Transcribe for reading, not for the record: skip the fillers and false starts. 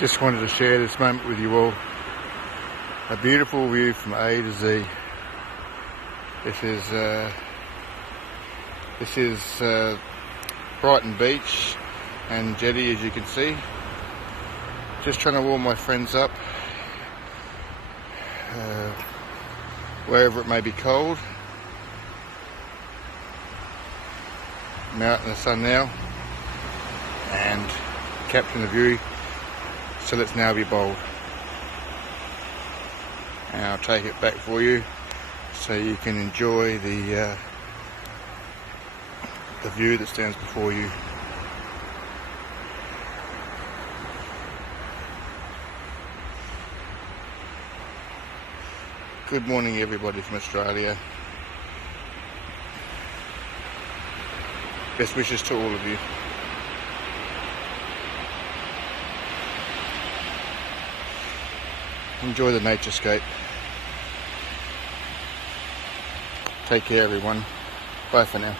Just wanted to share this moment with you all. A beautiful view from A to Z. This is Brighton Beach and Jetty, as you can see. Just trying to warm my friends up, wherever it may be cold. I'm out in the sun now and capturing the view. So let's now be bold. And I'll take it back for you so you can enjoy the view that stands before you. Good morning everybody from Australia. Best wishes to all of you. Enjoy the naturescape. Take care everyone. Bye for now.